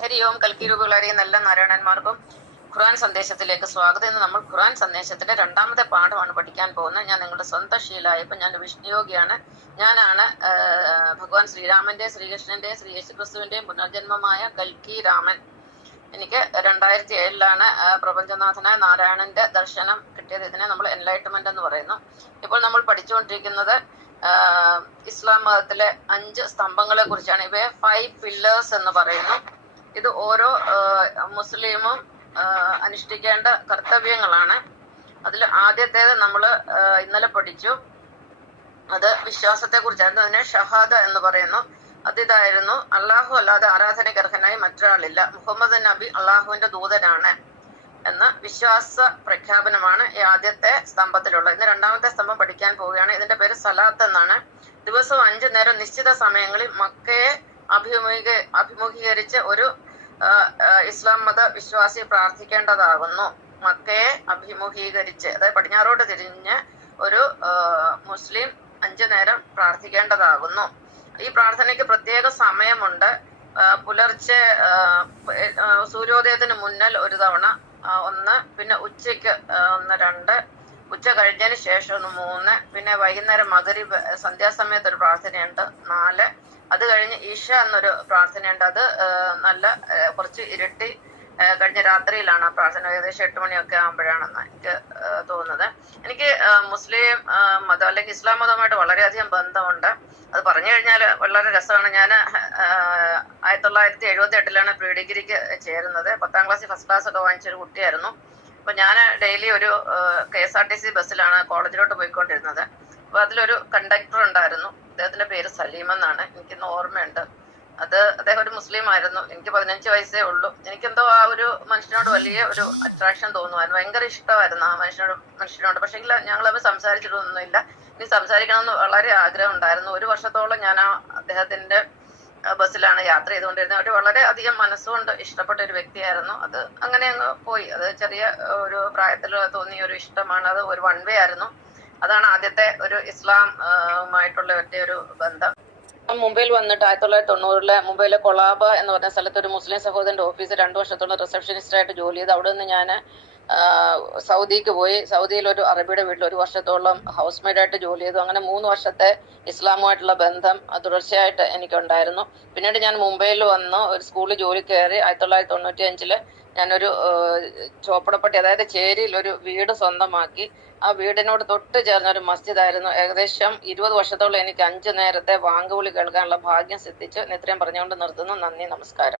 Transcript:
ഹരി ഓം. കൽക്കി രൂപകളറിയുന്ന എല്ലാ നാരായണന്മാർക്കും ഖുർആൻ സന്ദേശത്തിലേക്ക് സ്വാഗതം. ഇന്ന് നമ്മൾ ഖുർആൻ സന്ദേശത്തിന്റെ രണ്ടാമത്തെ പാഠമാണ് പഠിക്കാൻ പോകുന്നത്. ഞാൻ നിങ്ങളുടെ സ്വന്തം ഷീലായപ്പോൾ ഞാൻ വിഷ്ണുയോഗിയാണ്. ഞാനാണ് ഭഗവാൻ ശ്രീരാമന്റെ, ശ്രീകൃഷ്ണന്റെ, ശ്രീ യേശുക്രിസ്തുവിന്റെയും പുനർജന്മമായ കൽക്കി രാമൻ. എനിക്ക് 2007 പ്രപഞ്ചനാഥനായ നാരായണന്റെ ദർശനം കിട്ടിയത്. ഇതിനെ നമ്മൾ എൻലൈറ്റ്മെന്റ് എന്ന് പറയുന്നു. ഇപ്പോൾ നമ്മൾ പഠിച്ചുകൊണ്ടിരിക്കുന്നത് ഇസ്ലാം മതത്തിലെ 5 സ്തംഭങ്ങളെ കുറിച്ചാണ്. ഇവയെ 5 പില്ലേഴ്സ് എന്ന് പറയുന്നു. ഇത് ഓരോ മുസ്ലിമും അനുഷ്ഠിക്കേണ്ട കർത്തവ്യങ്ങളാണ്. അതിൽ ആദ്യത്തേത് നമ്മൾ ഇന്നലെ പഠിച്ചു. അത് വിശ്വാസത്തെ കുറിച്ചാണ്. അതിനെ ഷഹാദ എന്ന് പറയുന്നു. അതിതായിരുന്നു: അള്ളാഹു അല്ലാതെ ആരാധനയ്ക്ക് അർഹനായി മറ്റൊരാളില്ല, മുഹമ്മദ് നബി അള്ളാഹുവിന്റെ ദൂതനാണ് എന്ന വിശ്വാസ പ്രഖ്യാപനമാണ് ഈ ആദ്യത്തെ സ്തംഭത്തിലുള്ളത്. ഇന്ന് രണ്ടാമത്തെ സ്തംഭം പഠിക്കാൻ പോവുകയാണ്. ഇതിന്റെ പേര് സലാത്ത് എന്നാണ്. ദിവസവും 5 നേരം നിശ്ചിത സമയങ്ങളിൽ മക്കയെ അഭിമുഖീകരിച്ച് ഒരു ഇസ്ലാം മത വിശ്വാസി പ്രാർത്ഥിക്കേണ്ടതാകുന്നു. മക്കയെ അഭിമുഖീകരിച്ച്, അതായത് പടിഞ്ഞാറോട്ട് തിരിഞ്ഞ് ഒരു മുസ്ലിം 5 നേരം പ്രാർത്ഥിക്കേണ്ടതാകുന്നു. ഈ പ്രാർത്ഥനയ്ക്ക് പ്രത്യേക സമയമുണ്ട്. പുലർച്ചെ സൂര്യോദയത്തിന് മുന്നൽ ഒരു തവണ 1, പിന്നെ ഉച്ചയ്ക്ക് 1, 2, ഉച്ച കഴിഞ്ഞതിന് ശേഷം 3, പിന്നെ വൈകുന്നേരം മഗ്‌രിബ് സന്ധ്യാസമയത്ത് ഒരു പ്രാർത്ഥനയുണ്ട് 4, അത് കഴിഞ്ഞ് ഈശ എന്നൊരു പ്രാർത്ഥനയുണ്ട്. അത് നല്ല കുറച്ച് ഇരുട്ടി കഴിഞ്ഞ രാത്രിയിലാണ് ആ പ്രാർത്ഥന. ഏകദേശം 8 മണിയൊക്കെ ആകുമ്പോഴാണെന്ന് എനിക്ക് തോന്നുന്നത്. എനിക്ക് മുസ്ലിം മതം അല്ലെങ്കിൽ ഇസ്ലാം മതവുമായിട്ട് വളരെയധികം ബന്ധമുണ്ട്. അത് പറഞ്ഞു കഴിഞ്ഞാൽ വളരെ രസമാണ്. ഞാൻ 1978 പ്രീ ഡിഗ്രിക്ക് ചേരുന്നത്. 10ാം ക്ലാസ്സിൽ ഫസ്റ്റ് ക്ലാസ് ഒക്കെ വാങ്ങിച്ചൊരു കുട്ടിയായിരുന്നു. അപ്പൊ ഞാൻ ഡെയിലി ഒരു KSRTC ബസ്സിലാണ് കോളേജിലോട്ട് പോയിക്കൊണ്ടിരുന്നത്. അപ്പൊ അതിലൊരു കണ്ടക്ടർ ഉണ്ടായിരുന്നു. അദ്ദേഹത്തിന്റെ പേര് സലീം എന്നാണ്. എനിക്കിന്ന് ഓർമ്മയുണ്ട്. അദ്ദേഹം ഒരു മുസ്ലിം ആയിരുന്നു. എനിക്ക് 15 വയസ്സേ ഉള്ളൂ. എനിക്കെന്തോ ആ ഒരു മനുഷ്യനോട് വലിയ ഒരു അട്രാക്ഷൻ തോന്നുമായിരുന്നു. ഭയങ്കര ഇഷ്ടമായിരുന്നു ആ മനുഷ്യനോട്. പക്ഷേ ഞങ്ങൾ അവർ സംസാരിച്ചിട്ടൊന്നുമില്ല. ഇനി സംസാരിക്കണമെന്ന് വളരെ ആഗ്രഹം ഉണ്ടായിരുന്നു. 1 വർഷത്തോളം ഞാൻ ആ അദ്ദേഹത്തിന്റെ ബസ്സിലാണ് യാത്ര ചെയ്തുകൊണ്ടിരുന്നത്. അവർ വളരെ അധികം മനസ്സുകൊണ്ട് ഇഷ്ടപ്പെട്ട ഒരു വ്യക്തിയായിരുന്നു. അത് അങ്ങനെ അങ്ങ് പോയി. അത് ചെറിയ ഒരു പ്രായത്തിൽ തോന്നിയ ഒരു ഇഷ്ടമാണ്. അത് ഒരു വൺ വേ ആയിരുന്നു. അതാണ് ആദ്യത്തെ ഒരു ഇസ്ലാമായിട്ടുള്ള ഒരു ബന്ധം. മുംബൈയിൽ വന്നിട്ട് 1990 മുംബൈയിലെ കൊളാബ എന്ന് പറഞ്ഞ സ്ഥലത്ത് ഒരു മുസ്ലിം സഹോദരന്റെ ഓഫീസിൽ 2 വർഷത്തോളം റിസപ്ഷനിസ്റ്റായിട്ട് ജോലി ചെയ്ത്. അവിടെ നിന്ന് ഞാൻ സൗദിക്ക് പോയി. സൗദിയിൽ ഒരു അറബിയുടെ വീട്ടിൽ 1 വർഷത്തോളം ഹൗസ് മെയ്ഡായിട്ട് ജോലി ചെയ്തു. അങ്ങനെ 3 വർഷത്തെ ഇസ്ലാമുമായിട്ടുള്ള ബന്ധം തുടർച്ചയായിട്ട് എനിക്കുണ്ടായിരുന്നു. പിന്നീട് ഞാൻ മുംബൈയിൽ വന്നു ഒരു സ്കൂളിൽ ജോലി കയറി. 1995 ഞാനൊരു ചോപ്പടപ്പട്ടി, അതായത് ചേരിയിൽ ഒരു വീട് സ്വന്തമാക്കി. ആ വീടിനോട് തൊട്ട് ചേർന്നൊരു മസ്ജിദായിരുന്നു. ഏകദേശം 20 വർഷത്തോളം എനിക്ക് 5 നേരത്തെ വാങ്കുവിളി കേൾക്കാനുള്ള ഭാഗ്യം സിദ്ധിച്ചു. ഇത്രയും പറഞ്ഞുകൊണ്ട് നിർത്തുന്നു. നന്ദി, നമസ്കാരം.